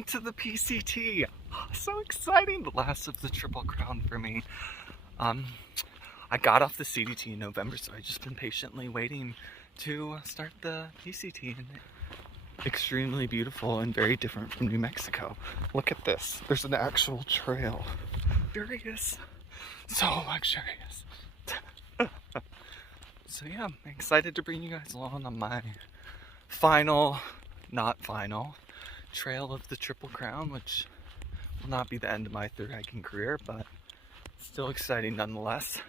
Welcome to the PCT. Oh, so exciting, the last of the Triple Crown for me. I got off the CDT in November, so I've just been patiently waiting to start the PCT. And extremely beautiful and very different from New Mexico. Look at this. There's an actual trail. Luxurious. So luxurious. So yeah, I'm excited to bring you guys along on my not final, trail of the Triple Crown, which will not be the end of my thru hiking career, but still exciting nonetheless.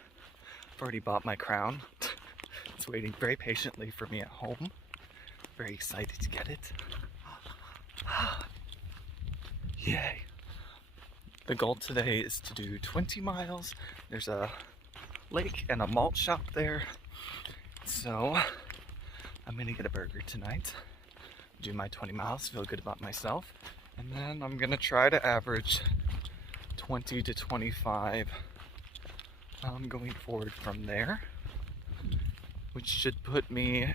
I've already bought my crown. It's waiting very patiently for me at home. Very excited to get it. Yay. The goal today is to do 20 miles. There's a lake and a malt shop there. So I'm gonna get a burger tonight, do my 20 miles, feel good about myself, and then I'm gonna try to average 20 to 25 going forward from there, which should put me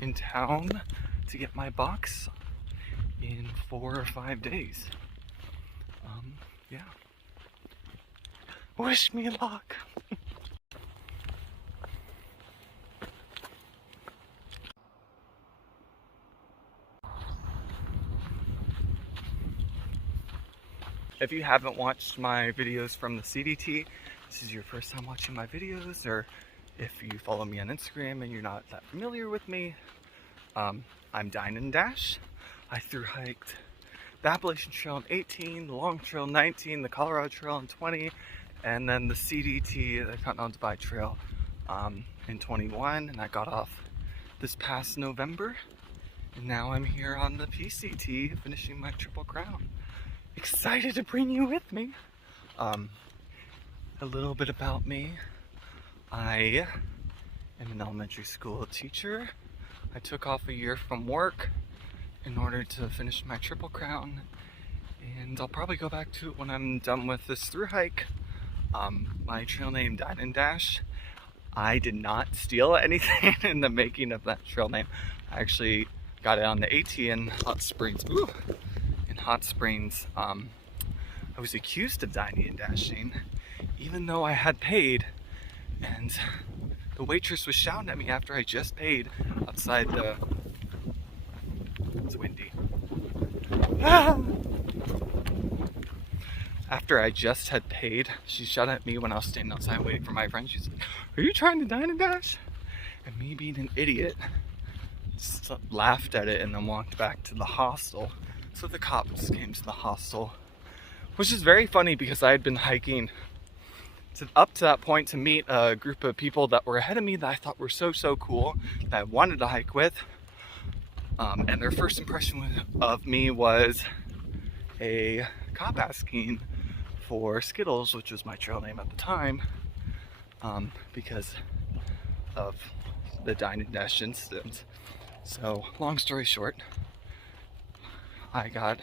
in town to get my box in 4 or 5 days. Yeah. Wish me luck. If you haven't watched my videos from the CDT, this is your first time watching my videos, or if you follow me on Instagram and you're not that familiar with me, I'm Dine. I thru hiked the Appalachain Trail in 18, the Long Trail in 19, the Colorado Trail in 20, and then the CDT, the Continental Divide Trail, in 21, and I got off this past November, and now I'm here on the PCT finishing my Triple Crown. Excited to bring you with me. A little bit about me. I am an elementary school teacher. I took off a year from work in order to finish my Triple Crown, and I'll probably go back to it when I'm done with this thru hike. My trail name, Dine. I did not steal anything in the making of that trail name. I actually got it on the AT in Hot Springs. Ooh. Hot Springs. I was accused of dining and dashing, even though I had paid, and the waitress was shouting at me after I just paid outside the... It's windy. After I just had paid, she shouted at me when I was standing outside waiting for my friend. She's like, "Are you trying to dine and dash?" And me being an idiot, just laughed at it and then walked back to the hostel. So the cops came to the hostel, which is very funny because I had been hiking up to that point to meet a group of people that were ahead of me that I thought were so cool that I wanted to hike with. And their first impression of me was a cop asking for Skittles, which was my trail name at the time, because of the Dine and Dash incident. So long story short, I got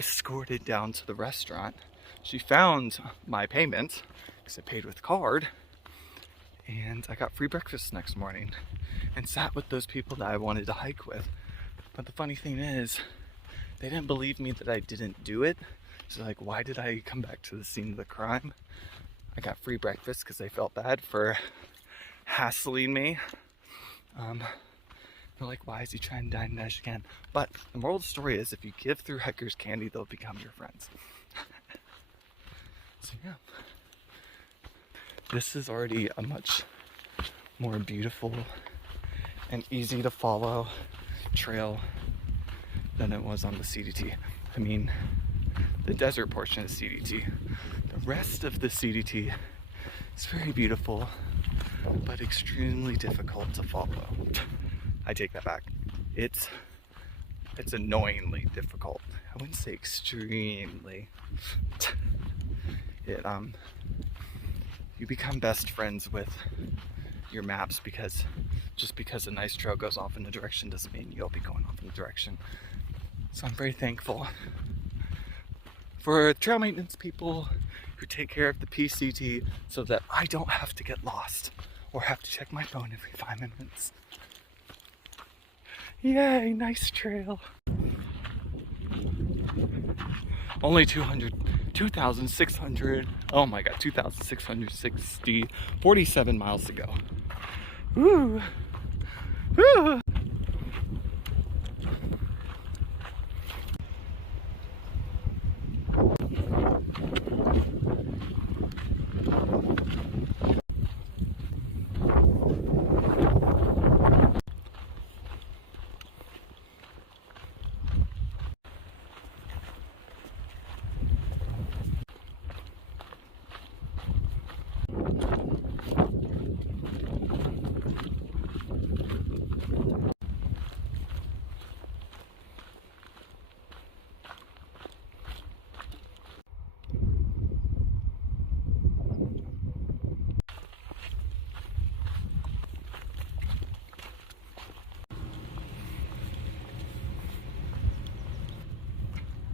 escorted down to the restaurant. She found my payment because I paid with card, and I got free breakfast next morning and sat with those people that I wanted to hike with. But the funny thing is, they didn't believe me that I didn't do it. So like, why did I come back to the scene of the crime? I got free breakfast because they felt bad for hassling me. They're like, why is he trying to dine and dash again? But the moral of the story is, if you give thru hikers candy, they'll become your friends. So yeah, this is already a much more beautiful and easy to follow trail than it was on the CDT. I mean, the desert portion of CDT. The rest of the CDT is very beautiful, but extremely difficult to follow. I take that back. It's annoyingly difficult. I wouldn't say extremely. You become best friends with your maps because just because a nice trail goes off in a direction doesn't mean you'll be going off in a direction. So I'm very thankful for trail maintenance people who take care of the PCT so that I don't have to get lost or have to check my phone every 5 minutes. Yay, nice trail. Only 2,600, oh my god, 2,660, 47 miles to go. Woo! Woo!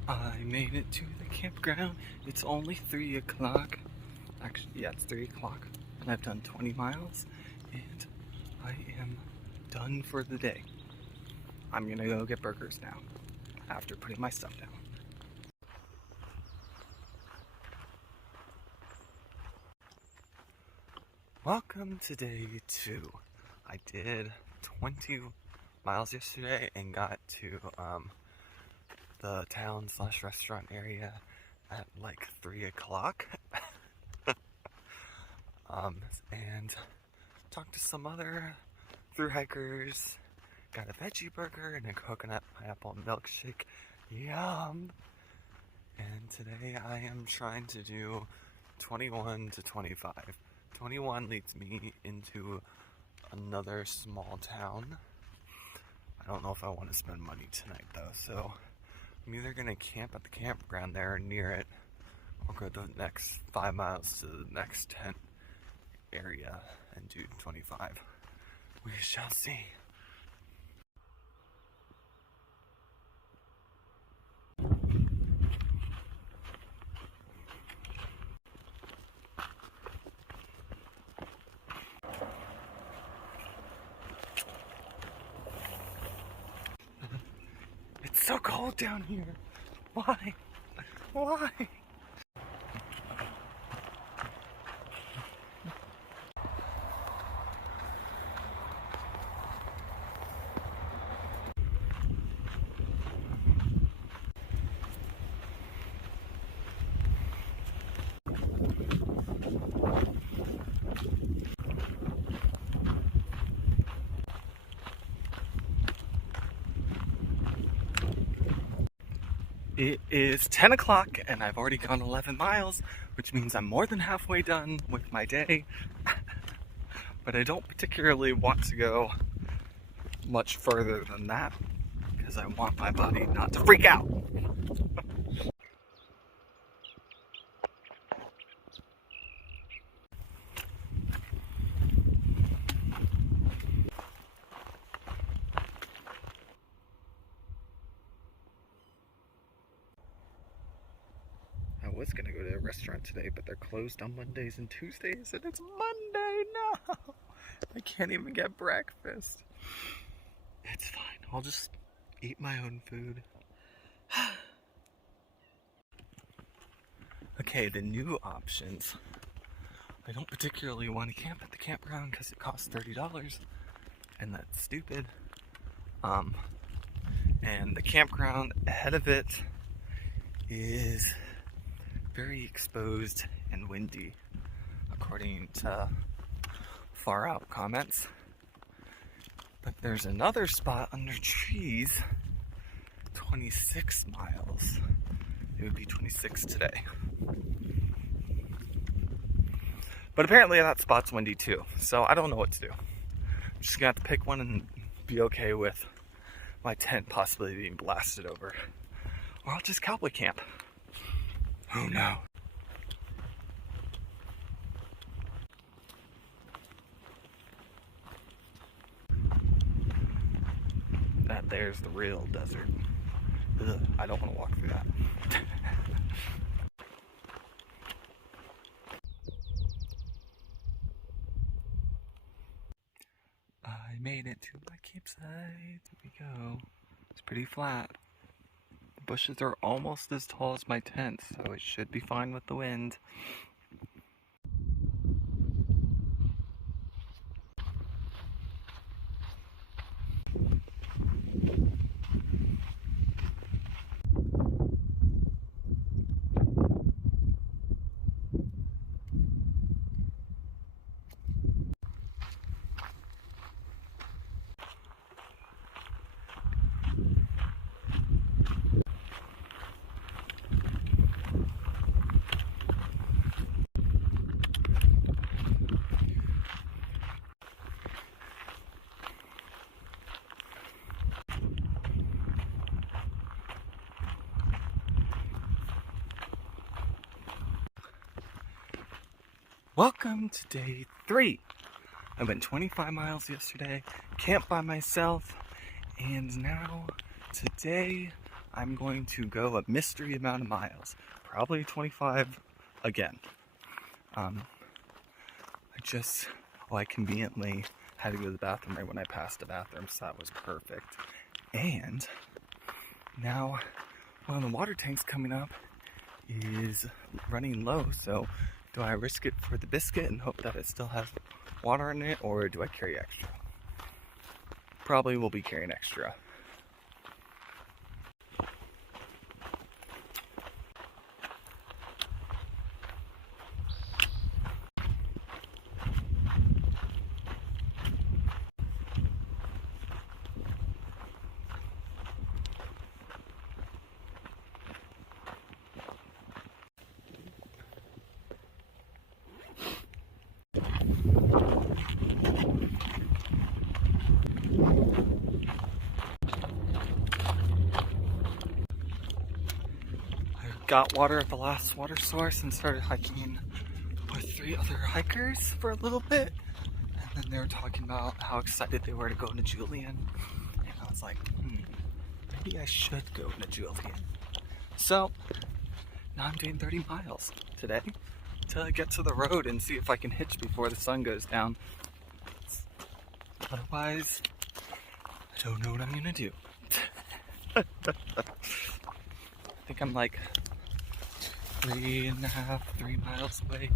I made it to the campground. It's only 3 o'clock. Actually, yeah, it's 3 o'clock. And I've done 20 miles. And I am done for the day. I'm gonna go get burgers now. After putting my stuff down. Welcome to day 2. I did 20 miles yesterday and got to the town/restaurant area at like 3 o'clock. And talked to some other through hikers. Got a veggie burger and a coconut pineapple milkshake. Yum! And today I am trying to do 21 to 25. 21 leads me into another small town. I don't know if I want to spend money tonight though, so I'm either going to camp at the campground there or near it, or go the next 5 miles to the next tent area and do 25. We shall see. It's so cold down here. Why? Why? It is 10 o'clock and I've already gone 11 miles, which means I'm more than halfway done with my day. But I don't particularly want to go much further than that because I want my body not to freak out. I was gonna go to a restaurant today, but they're closed on Mondays and Tuesdays, and it's Monday now. I can't even get breakfast. It's fine. I'll just eat my own food. Okay, the new options. I don't particularly want to camp at the campground because it costs $30, and that's stupid. And the campground ahead of it is very exposed and windy, according to far out comments. But there's another spot under trees, 26 miles. It would be 26 today. But apparently that spot's windy too, so I don't know what to do. I'm just gonna have to pick one and be okay with my tent possibly being blasted over. Or I'll just cowboy camp. Oh no. That there's the real desert. Ugh, I don't want to walk through that. I made it to my campsite. Here we go. It's pretty flat. bushes are almost as tall as my tent, so it should be fine with the wind. Welcome to day 3. I went 25 miles yesterday, camped by myself, and now today I'm going to go a mystery amount of miles, probably 25 again. I conveniently had to go to the bathroom right when I passed the bathroom, so that was perfect. And now, well, the water tank's coming up is running low, so do I risk it for the biscuit and hope that it still has water in it, or do I carry extra? Probably will be carrying extra. Got water at the last water source and started hiking with 3 other hikers for a little bit, and then they were talking about how excited they were to go into Julian, and I was like, maybe I should go into Julian. So now I'm doing 30 miles today to get to the road and see if I can hitch before the sun goes down. Otherwise, I don't know what I'm gonna do. I think I'm like 3 miles away.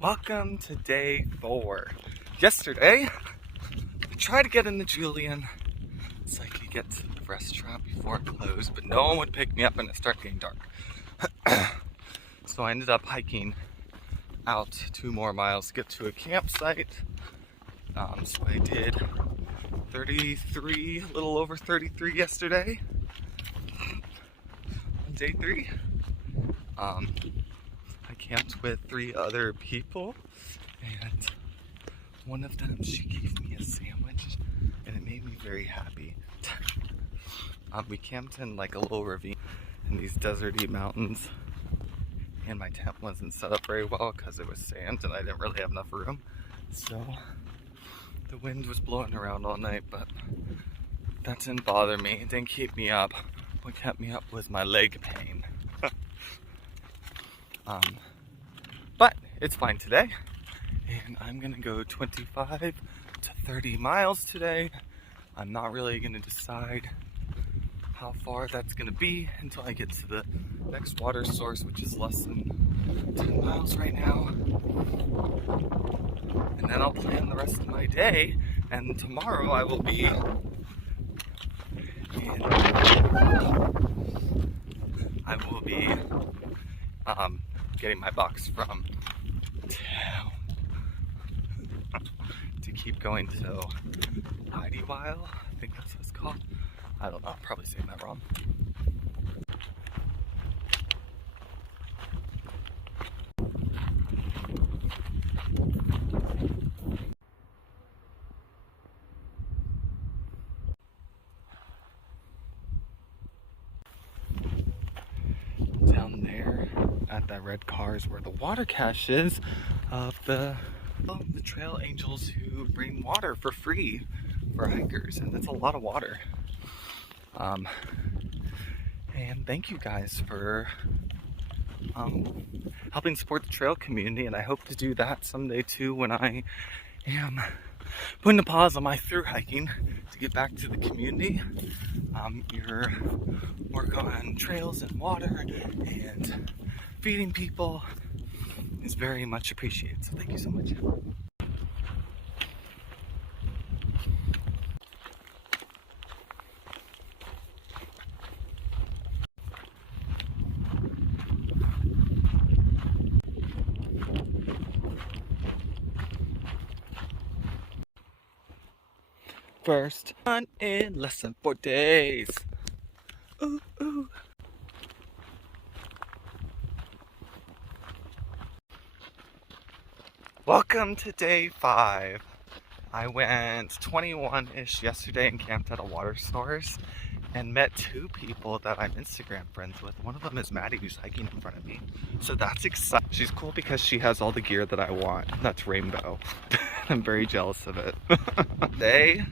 Welcome to day 4. Yesterday, I tried to get into Julian so I could get to the restaurant before it closed, but no one would pick me up and it started getting dark. So I ended up hiking out 2 more miles to get to a campsite. So I did 33, a little over 33 yesterday on day 3. I camped with 3 other people, and one of them, she gave me a sandwich, and it made me very happy. We camped in like a little ravine in these deserty mountains, and my tent wasn't set up very well because it was sand and I didn't really have enough room. So the wind was blowing around all night, but that didn't bother me. It didn't keep me up. What kept me up was my leg pain. But it's fine today, and I'm gonna go 25 to 30 miles today. I'm not really gonna decide how far that's gonna be until I get to the next water source, which is less than 10 miles right now. And then I'll plan the rest of my day, and tomorrow I will be getting my box from town to keep going to Idlewild. I think that's what it's called. I don't know, I'm probably saying that wrong. that red car is where the water cache is of the trail angels who bring water for free for hikers, and that's a lot of water. And thank you guys for helping support the trail community, and I hope to do that someday too when I am putting a pause on my through hiking to get back to the community. Your work on trails and water and feeding people is very much appreciated, so thank you so much. First one in less than 4 days. Ooh, ooh. Welcome to day 5. I went 21-ish yesterday and camped at a water source and met 2 people that I'm Instagram friends with. One of them is Maddie, who's hiking in front of me. So that's exciting. She's cool because she has all the gear that I want. That's rainbow. I'm very jealous of it. Today,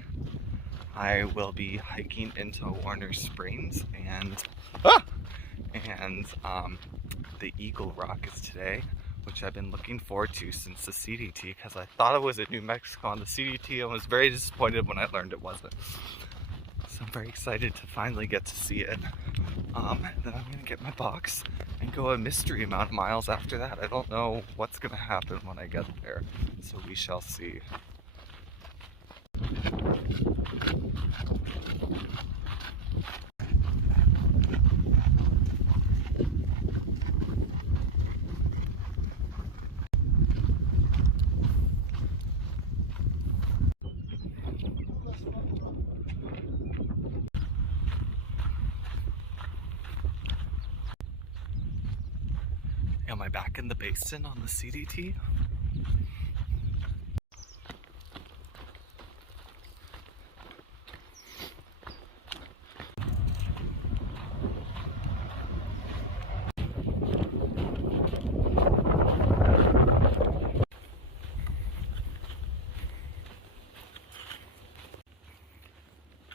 I will be hiking into Warner Springs and the Eagle Rock is today, which I've been looking forward to since the CDT because I thought it was in New Mexico on the CDT and was very disappointed when I learned it wasn't. So I'm very excited to finally get to see it. Then I'm gonna get my box and go a mystery amount of miles after that. I don't know what's gonna happen when I get there, so we shall see. Am I back in the basin on the CDT?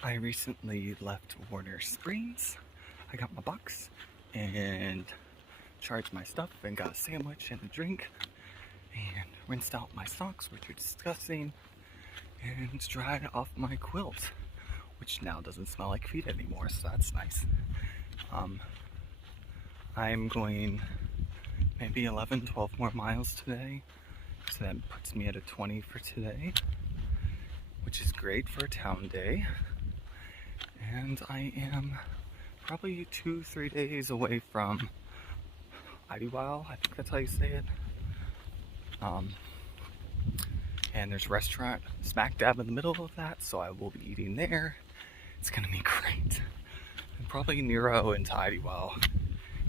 I recently left Warner Springs. I got my box and charged my stuff and got a sandwich and a drink and rinsed out my socks, which are disgusting, and dried off my quilt, which now doesn't smell like feet anymore, so that's nice. I'm going maybe 11-12 more miles today, so that puts me at a 20 for today, which is great for a town day. And I am probably 2-3 days away from Idyllwild, I think that's how you say it. And there's a restaurant smack dab in the middle of that, so I will be eating there. It's gonna be great. And probably Nero into Idyllwild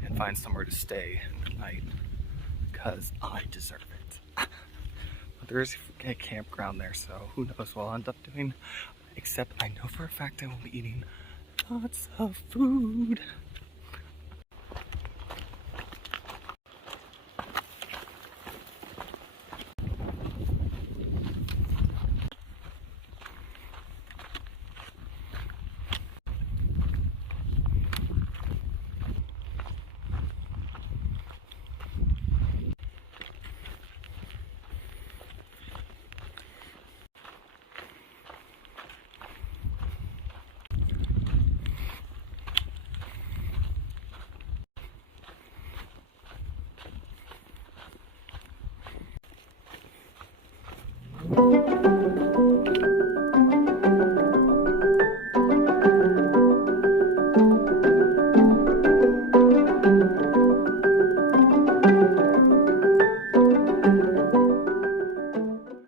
and find somewhere to stay tonight, because I deserve it. But there is a campground there, so who knows what I'll end up doing. Except I know for a fact I will be eating lots of food.